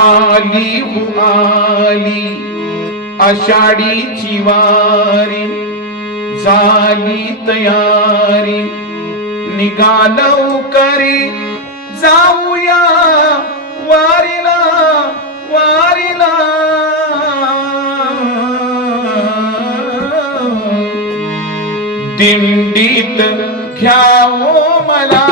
आली हो आली आषाढीची वारी झाली तयारी निघालो करी जाऊया वारीला वारीला दिंडीत घ्यावो मला. मला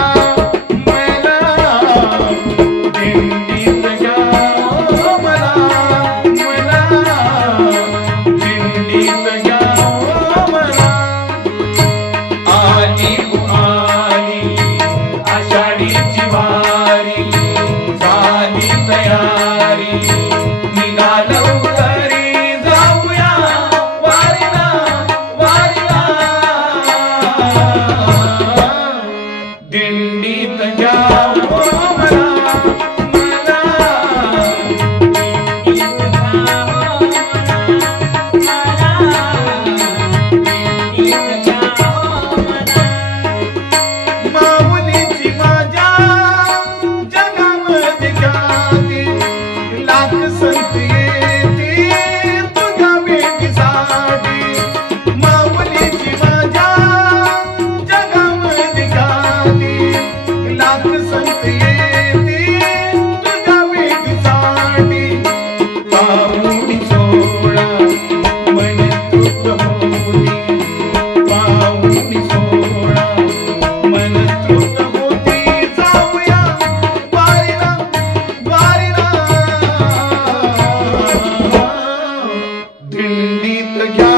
together.